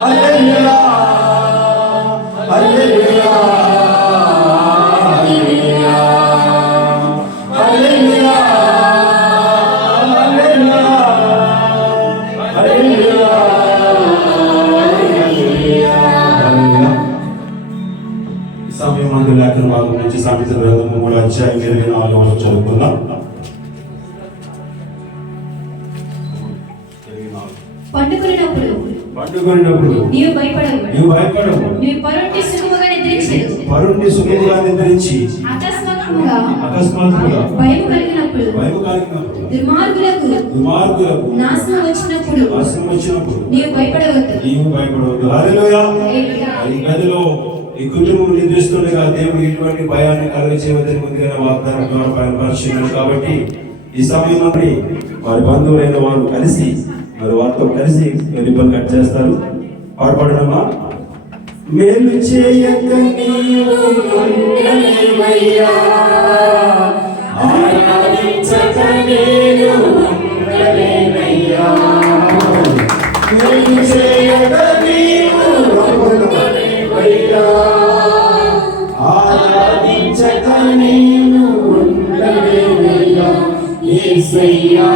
హల్లెలూయా హల్లెలూయా హల్లెలూయా హల్లెలూయా హల్లెలూయా హల్లెలూయా. ఈ సమయం మందు లేఖన భాగం నుంచి సామెతల గ్రంథము 3వ అధ్యాయం 24వ వచనం చదువుకుందాం. పండుకొనినప్పుడు నీవు భయపడవు, నీవు పరుండి సుఖముగా నిద్రించి అకస్మాత్తుగా భయము కలిగినప్పుడు దుర్మార్గులకు నాశనం వచ్చినప్పుడు నీవు భయపడవద్దు. హల్లెలూయా. ఈ గదిలో ఈ కుటుంబం నిద్రిస్తుండగా దేవుడు ఇటువంటి భయాన్ని కలుగచేయవద్దని ముందుగా వాగ్దానం ద్వారా బయలుపరిచారు. కాబట్టి ఈ సమయంలో వారి బంధువులైన వారు కలిసి మరి వారితో కలిసి రిబ్బన్ కట్ చేస్తారు. పాడుపడమా. మేలు చేయక నీవు ఉండలేవయ్యా, ఆరాధించక నేను ఉండలేనయ్యా. మేలు చేయక నీవు ఉండలేవయ్యా, ఆరాధించక నేను ఉండలేనయ్యా. యేసయ్యా